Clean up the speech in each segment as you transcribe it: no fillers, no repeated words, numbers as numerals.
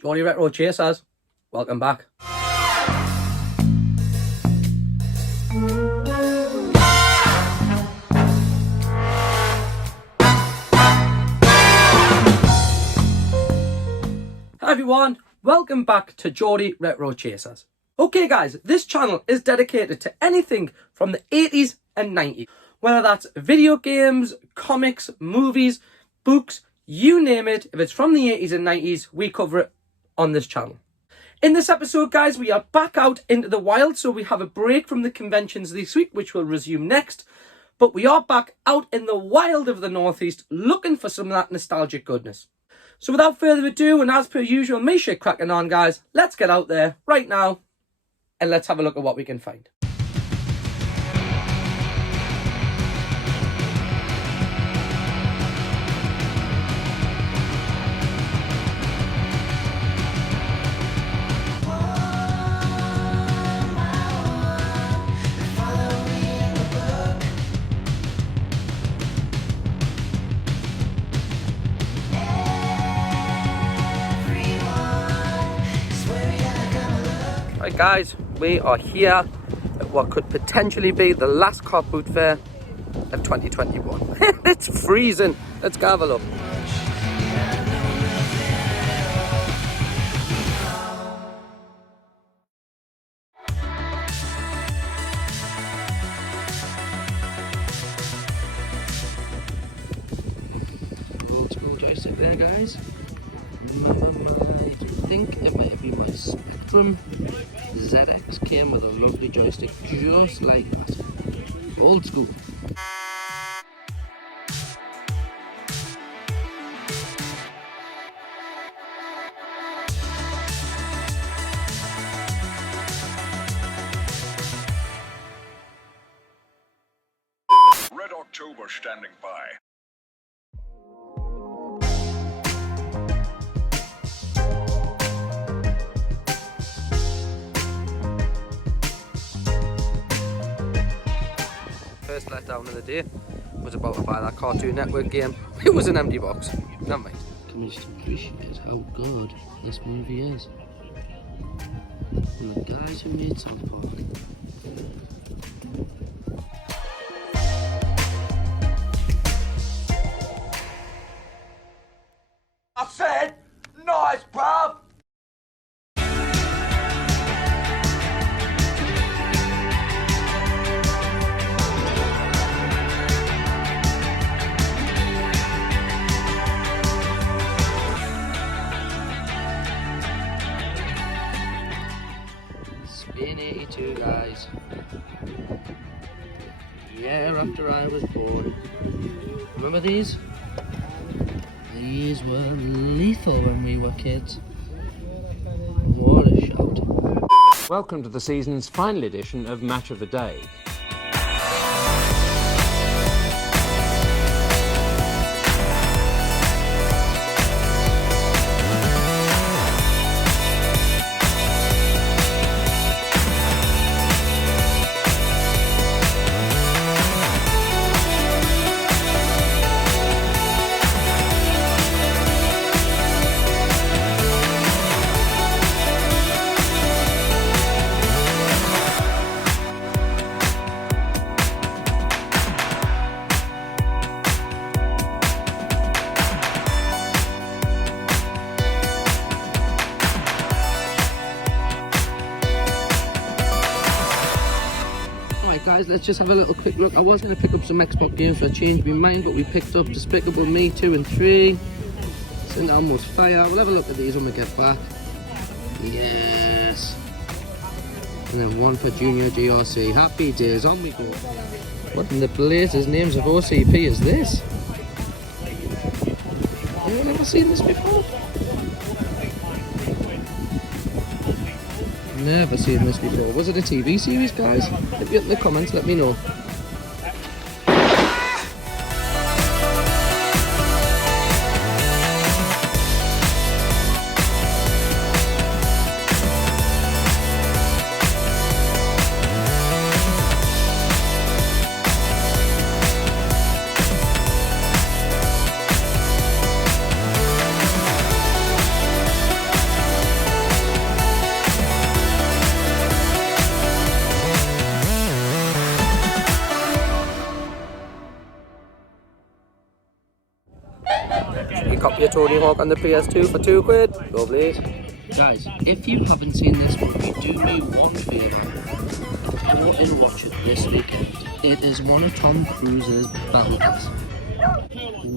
Geordie Retro Chasers, welcome back. Hi everyone, welcome back to Geordie Retro Chasers. Okay guys, this channel is dedicated to anything from the 80s and 90s. Whether that's video games, comics, movies, books, you name it. If it's from the 80s and 90s, we cover it on this channel. In this episode guys, we are back out into the wild, so we have a break from the conventions this week, which we'll resume next. But we are back out in the wild of the Northeast, looking for some of that nostalgic goodness. So without further ado, and as per usual, me shit cracking on guys, let's get out there right now and let's have a look at what we can find. Right guys, we are here at what could potentially be the last car boot fair of 2021. It's freezing. Let's go have a look. Old school joystick there guys. I think it might be my Spectrum ZX came with a lovely joystick just like that. Old school. Red October standing by. First letdown of the day was about to buy that Cartoon Network game. It was an empty box. Never mind. Can we just appreciate how good this movie is? And the guys who made South Park. I said, nice, bruv. Spain 82 guys. Year after I was born. Remember these? These were lethal when we were kids. What a shout. Welcome to the season's final edition of Match of the Day. Guys, let's just have a little quick look. I was going to pick up some Xbox games, so I changed my mind, but we picked up Despicable Me 2 and 3, St. Elmo's Fire. We'll have a look at these when we get back. Yes. And then one for Junior GRC. Happy days, on we go. What in the blazes names of OCP is this? I've never seen this before. Never seen this before. Was it a TV series, guys? If you in the comments, let me know. your Tony Hawk on the PS2 for £2. Lovely. Guys, if you haven't seen this movie, do me one favour. Go and watch it this weekend. It is one of Tom Cruise's belters.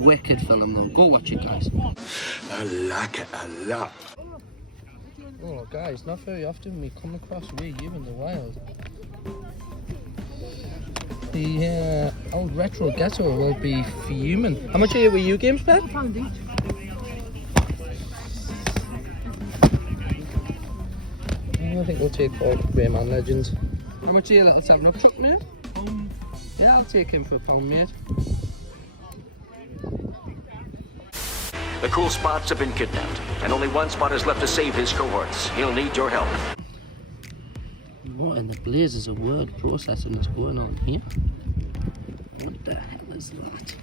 Wicked film though. Go watch it, guys. I like it a lot. Oh, guys, not very often we come across you in the wild. The old retro ghetto will be fuming. How much are you games, Pet? £1 each. I think we'll take Rayman Legends. How much are your little 7-Up truck, mate? Yeah, I'll take him for £1, mate. The cool spots have been kidnapped, and only one spot is left to save his cohorts. He'll need your help. What in the blazes of word processing is going on here? What the hell is that?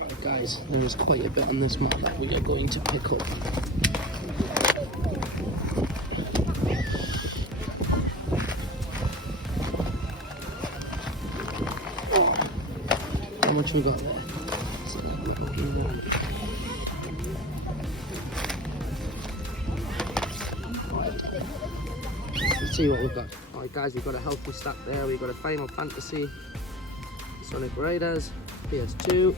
Right, guys, there is quite a bit on this map that we are going to pick up. How much we got there? Let's see what we've got. Alright guys, we've got a healthy stack there. We've got a Final Fantasy, Sonic Riders, PS2.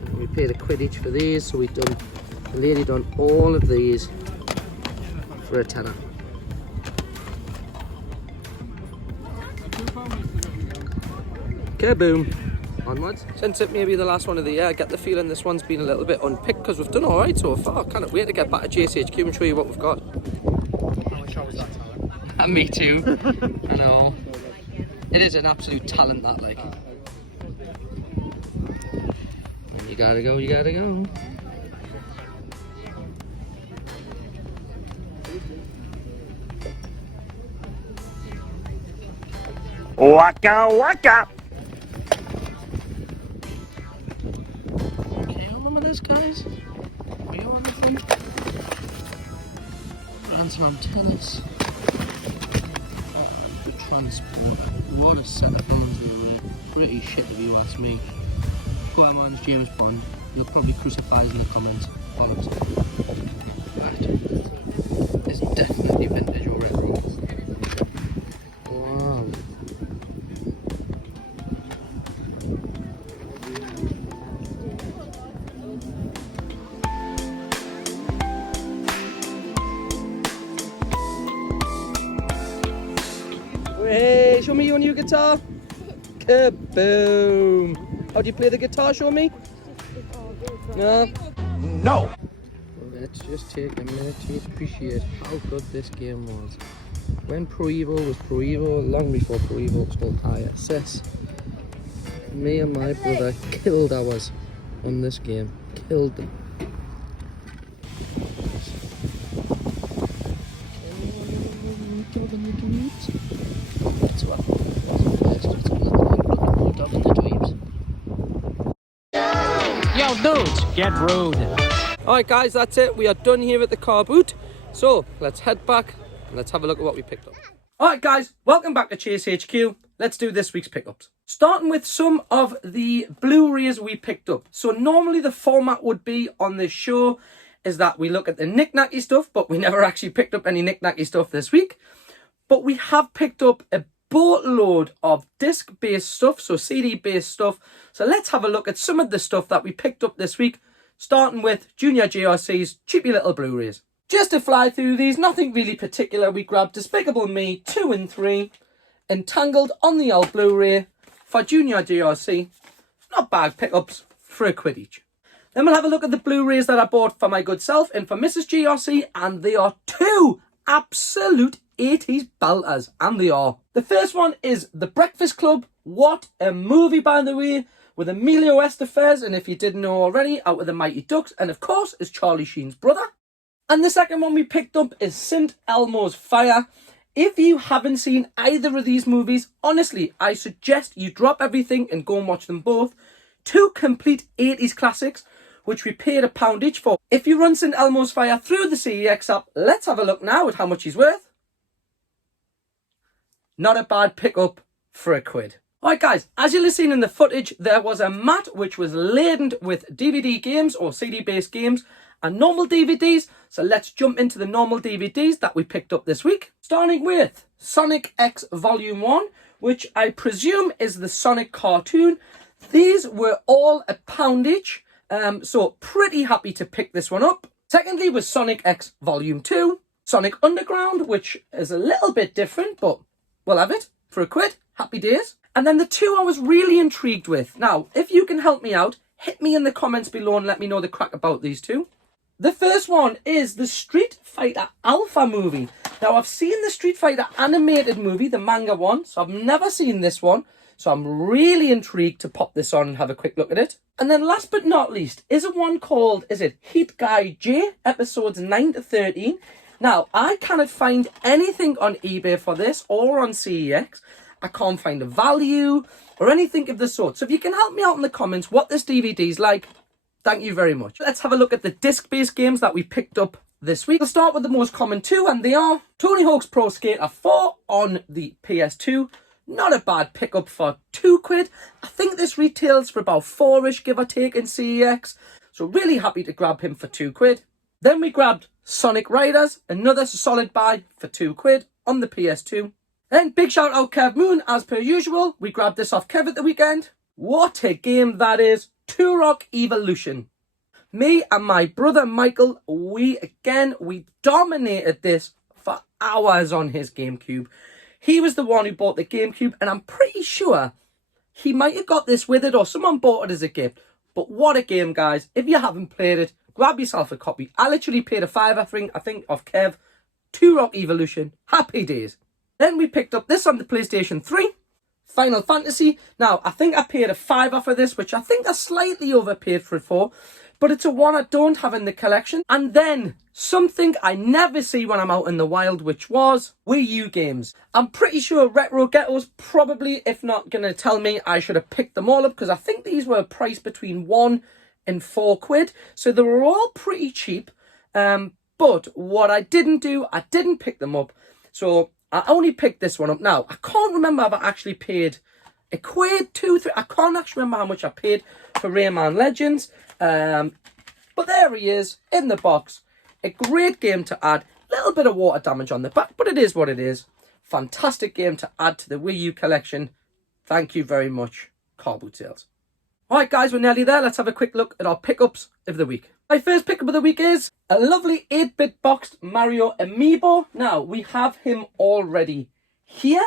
And we paid £1 each for these, so the lady done all of these for a tenner. Kaboom! Onwards. Since it may be the last one of the year, I get the feeling this one's been a little bit unpicked because we've done alright so far. Can't wait to get back to JCHQ and show you what we've got. I wish I was that talent. Me too. I know. It is an absolute talent, that, like. You gotta go, you gotta go. Waka waka. Okay, remember this, guys? We are on the front. Grand Slam tennis. Oh, good transport. What a set of phones they were. Pretty shit if you ask me. Aquaman's James Bond. You'll probably crucify us in the comments. Bollocks. That is definitely vintage or retro. Wow. Hey, show me your new guitar. Kaboom! How do you play the guitar? Show me. No. No. Let's just take a minute to appreciate how good this game was. When Pro Evo was Pro Evo, long before Pro Evo was called ISS, me and my brother killed ours on this game. Killed them. Yo, dudes, get rude. Alright guys, that's it. We are done here at the car boot. So, let's head back and let's have a look at what we picked up. Alright guys, welcome back to Chase HQ. Let's do this week's pickups. Starting with some of the Blu-rays we picked up. So normally the format would be on this show is that we look at the knick-knacky stuff, but we never actually picked up any knick-knacky stuff this week. But we have picked up a boatload of disc-based stuff, so CD-based stuff. So let's have a look at some of the stuff that we picked up this week, starting with Junior JRC's cheapy little Blu-rays. Just to fly through these, nothing really particular. We grabbed Despicable Me 2 and 3, Entangled on the old Blu-ray for Junior JRC. Not bad pickups for £1 each. Then we'll have a look at the Blu-rays that I bought for my good self and for Mrs. GRC, and they are two absolute 80s belters, and they are. The first one is The Breakfast Club. What a movie, by the way, with Emilio Estevez, and if you didn't know already, out with the Mighty Ducks, and of course is Charlie Sheen's brother. And the second one we picked up is St. Elmo's Fire. If you haven't seen either of these movies, honestly, I suggest you drop everything and go and watch them both. Two complete 80s classics, which we paid £1 each for. If you run St. Elmo's Fire through the CEX app, let's have a look now at how much he's worth. Not a bad pickup for £1. Alright guys, as you'll have seen in the footage, there was a mat which was laden with DVD games or CD based games and normal DVDs. So let's jump into the normal DVDs that we picked up this week. Starting with Sonic X Volume 1, which I presume is the Sonic cartoon. These were all £1 each, so pretty happy to pick this one up. Secondly was Sonic X Volume 2, Sonic Underground, which is a little bit different, but we'll have it for £1. Happy days. And then the two I was really intrigued with. Now, if you can help me out, hit me in the comments below and let me know the crack about these two. The first one is the Street Fighter Alpha movie. Now, I've seen the Street Fighter animated movie, the manga one, so I've never seen this one. So I'm really intrigued to pop this on and have a quick look at it. And then last but not least is a one called, Heat Guy J, episodes 9 to 13. Now, I cannot find anything on eBay for this or on CEX. I can't find a value or anything of the sort. So if you can help me out in the comments what this DVD is like, thank you very much. Let's have a look at the disc-based games that we picked up this week. We'll start with the most common two, and they are Tony Hawk's Pro Skater 4 on the PS2. Not a bad pickup for £2. I think this retails for about 4-ish, give or take, in CEX. So really happy to grab him for £2. Then we grabbed Sonic Riders, another solid buy for £2 on the PS2. Then big shout out Kev Moon, as per usual. We grabbed this off Kev at the weekend. What a game that is. Turok Evolution. Me and my brother Michael, we dominated this for hours on his GameCube. He was the one who bought the GameCube, and I'm pretty sure he might have got this with it or someone bought it as a gift. But what a game, guys. If you haven't played it, grab yourself a copy. I literally paid a £5, I think, off Kev. Turok Evolution. Happy days. Then we picked up this on the PlayStation 3. Final Fantasy. Now, I think I paid a £5 for this, which I think I slightly overpaid for it for. But it's a one I don't have in the collection. And then something I never see when I'm out in the wild, which was Wii U games. I'm pretty sure Retro Ghetto's probably, if not going to tell me I should have picked them all up, because I think these were priced between £1 and £4. So they were all pretty cheap. But what I didn't do, I didn't pick them up. So I only picked this one up. Now, I can't remember if I actually paid £1, £2, £3. I can't actually remember how much I paid for Rayman Legends. But there he is in the box. A great game to add. Little bit of water damage on the back, but it is what it is. Fantastic game to add to the Wii U collection. Thank you very much, Car Boot Sales. Alright guys, we're nearly there. Let's have a quick look at our pickups of the week. My first pickup of the week is a lovely 8-bit boxed Mario amiibo. Now, we have him already here,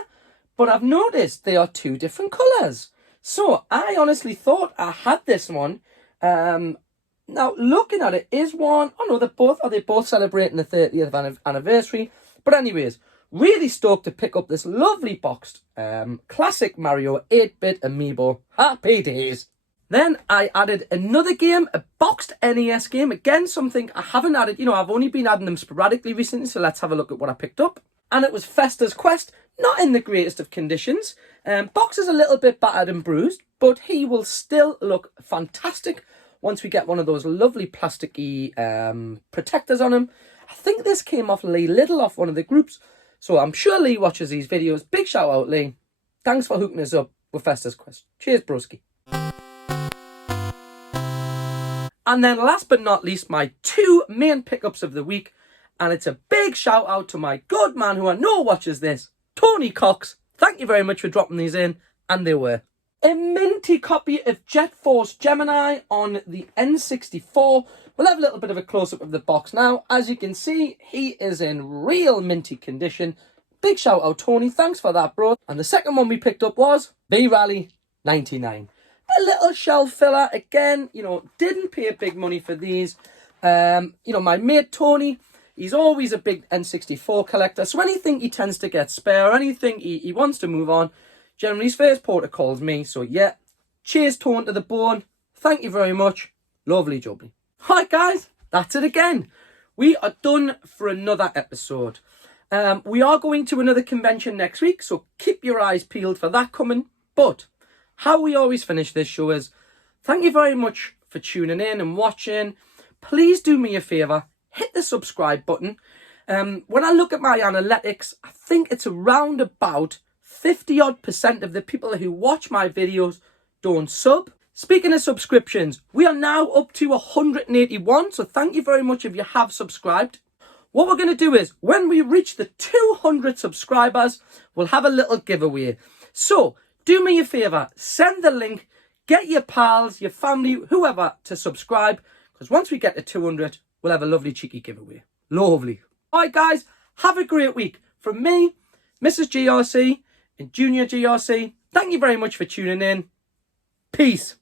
but I've noticed they are two different colours. So, I honestly thought I had this one. Now, looking at it, is one... Oh no, they're both celebrating the 30th anniversary. But anyways, really stoked to pick up this lovely boxed classic Mario 8-bit amiibo. Happy days. Then I added another game, a boxed NES game. Again, something I haven't added. You know, I've only been adding them sporadically recently, so let's have a look at what I picked up. And it was Festa's Quest, not in the greatest of conditions. Box is a little bit battered and bruised, but he will still look fantastic once we get one of those lovely plasticky protectors on him. I think this came off Lee Little off one of the groups, so I'm sure Lee watches these videos. Big shout out, Lee. Thanks for hooking us up with Festa's Quest. Cheers, broski. And then last but not least, my two main pickups of the week. And it's a big shout out to my good man who I know watches this, Tony Cox. Thank you very much for dropping these in. And they were a minty copy of Jet Force Gemini on the N64. We'll have a little bit of a close-up of the box now. As you can see, he is in real minty condition. Big shout out, Tony. Thanks for that, bro. And the second one we picked up was B-Rally 99. A little shelf filler. Again, you know, didn't pay big money for these. You know, my mate Tony, he's always a big N64 collector. So anything he tends to get spare, anything he wants to move on, generally his first port of call is me. So yeah, cheers Tone to the bone. Thank you very much. Lovely jubbly. Alright guys, that's it again. We are done for another episode. We are going to another convention next week, so keep your eyes peeled for that coming. But how we always finish this show is, thank you very much for tuning in and watching. Please do me a favour, hit the subscribe button. When I look at my analytics, I think it's around about 50% of the people who watch my videos don't sub. Speaking of subscriptions, we are now up to 181, so thank you very much if you have subscribed. What we're going to do is, when we reach the 200 subscribers, we'll have a little giveaway. So, do me a favour, send the link, get your pals, your family, whoever to subscribe, because once we get to 200, we'll have a lovely cheeky giveaway. Lovely. Alright guys, have a great week. From me, Mrs. GRC and Junior GRC, thank you very much for tuning in. Peace.